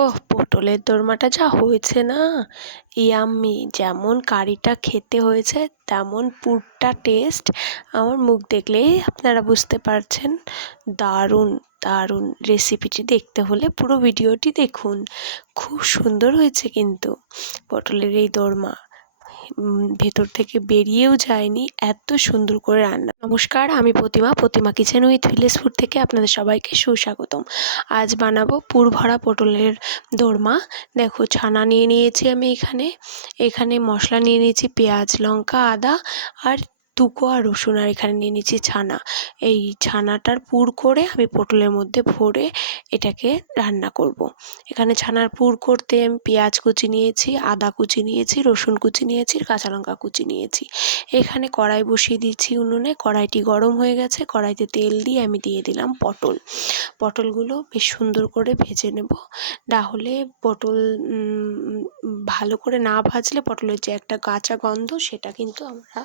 ওহ, পটলের দোরমাটা যা হয়েছে না, ইয়াম্মি! যেমন কারিটা খেতে হয়েছে তেমন পুরটা টেস্ট। আমার মুখ দেখলেই আপনারা বুঝতে পারছেন। দারুণ দারুণ! রেসিপিটি দেখতে হলে পুরো ভিডিওটি দেখুন। খুব সুন্দর হয়েছে কিন্তু পটলের এই দোরমা। ভেতর থেকে বেরিয়েও যায়নি, এত সুন্দর করে রান্না। নমস্কার, আমি প্রতিমা কিচেন উইথ ভিলেজ ফুড থেকে আপনাদের সবাইকে সুস্বাগতম। আজ বানাবো পুর ভরা পটলের দোরমা। দেখো, ছানা নিয়ে নিয়েছি আমি এখানে মশলা নিয়ে নিয়েছি, পেঁয়াজ, লঙ্কা, আদা আর 2 কোয়া রসুন। আর এখানে নিয়ে নিয়েছি ছানা। এই ছানাটার পুর করে আমি পটলের মধ্যে ভরে এটাকে রান্না করব। এখানে ছানার পুর করতে আমি পেঁয়াজ কুচি নিয়েছি, আদা কুচি নিয়েছি, রসুন কুচি নিয়েছি, কাঁচা লঙ্কা কুচি নিয়েছি। এখানে কড়াই বসিয়ে দিচ্ছি উনুনে। কড়াইটি গরম হয়ে গেছে। কড়াইতে তেল দিয়ে আমি দিয়ে দিলাম পটলগুলো বেশ সুন্দর করে ভেজে নেব। না হলে পটল ভালো করে না ভাজলে পটলের যে একটা কাঁচা গন্ধ সেটা কিন্তু আমরা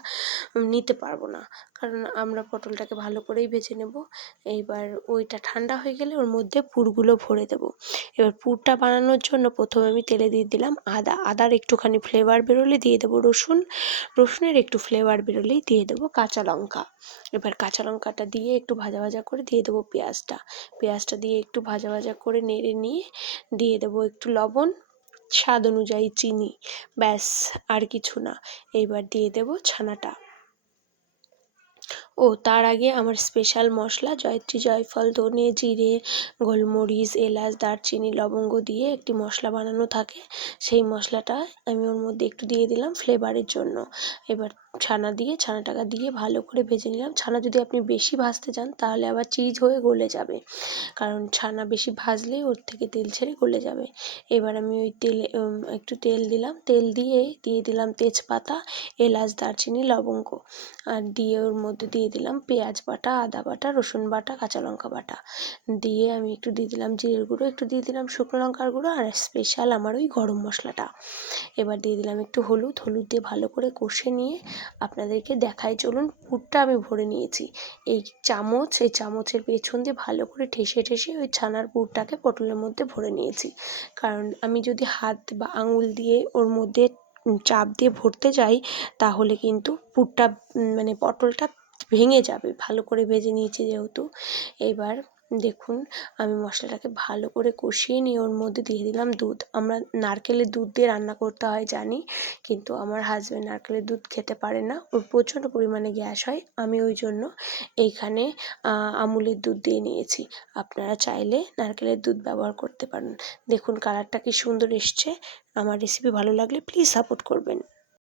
নিতে পারবো না, কারণ আমরা পটলটাকে ভালো করেই ভেজে নেব। এইবার ওইটা ঠান্ডা হয়ে গেলে ওর মধ্যে পুরগুলো ভরে দেব। এবার পুরটা বানানোর জন্য প্রথমে আমি তেলে দিয়ে দিলাম আদার একটুখানি ফ্লেভার বেরোলে দিয়ে দেবো রসুনের একটু ফ্লেভার বেরোলেই দিয়ে দেবো কাঁচা লঙ্কা। এবার কাঁচা লঙ্কাটা দিয়ে একটু ভাজা ভাজা করে দিয়ে দেবো পেঁয়াজটা দিয়ে একটু ভাজা ভাজা করে নেড়ে নিয়ে দিয়ে দেবো একটু লবণ, স্বাদ অনুযায়ী চিনি, ব্যাস আর কিছু না। এইবার দিয়ে দেবো ছানাটা। তার আগে আমার স্পেশাল মশলা জয়িত্রী, জয়ফল, ধনে, জিরে, গোলমরিচ, এলাচ, দারচিনি, লবঙ্গ দিয়ে একটি মশলা বানানো থাকে। সেই মশলাটা আমি ওর মধ্যে একটু দিয়ে দিলাম ফ্লেভারের জন্য। এবার ছানাটাকে দিয়ে ভালো করে ভেজে নিলাম। ছানা যদি আপনি বেশি ভাজতে চান তাহলে আবার চিজ হয়ে গলে যাবে, কারণ ছানা বেশি ভাজলেই ওর থেকে তেল ছেড়ে গলে যাবে। এবার আমি ওই তেলে একটু তেল দিলাম, তেল দিয়ে দিলাম তেজপাতা, এলাচ, দারচিনি, লবঙ্গ, আর দিয়ে ওর মধ্যে দিয়ে দিলাম পেঁয়াজ বাটা, আদা বাটা, রসুন বাটা, কাঁচা লঙ্কা বাটা। দিয়ে আমি একটু দিয়ে দিলাম জিরের গুঁড়ো, একটু দিয়ে দিলাম শুকনো লঙ্কার গুঁড়ো, আর স্পেশাল আমার ওই গরম মশলাটা। এবার দিয়ে দিলাম একটু হলুদ দিয়ে ভালো করে কষে নিয়ে আপনাদেরকে দেখাই চলুন। পুরটা আমি ভরে নিয়েছি। এই চামচের পেছন দিয়ে ভালো করে ঠেসে ওই ছানার পুরটাকে পটলের মধ্যে ভরে নিয়েছি। কারণ আমি যদি হাত বা আঙুল দিয়ে ওর মধ্যে চাপ দিয়ে ভরতে যাই তাহলে কিন্তু পুরটা পটলটা ভেঙে যাবে। ভালো করে ভেজে নিয়েছি যেহেতু। এবার দেখুন, আমি মশলাটাকে ভালো করে কষিয়ে নিয়ে ওর মধ্যে দিয়ে দিলাম দুধ। আমরা নারকেলের দুধ দিয়ে রান্না করতে হয় জানি, কিন্তু আমার হাজব্যান্ড নারকেলের দুধ খেতে পারে না, ওর প্রচণ্ড পরিমাণে গ্যাস হয়। আমি ওই জন্য এইখানে আমুলের দুধ দিয়ে নিয়েছি। আপনারা চাইলে নারকেলের দুধ ব্যবহার করতে পারেন। দেখুন কালারটা কি সুন্দর এসছে। আমার রেসিপি ভালো লাগলে প্লিজ সাপোর্ট করবেন।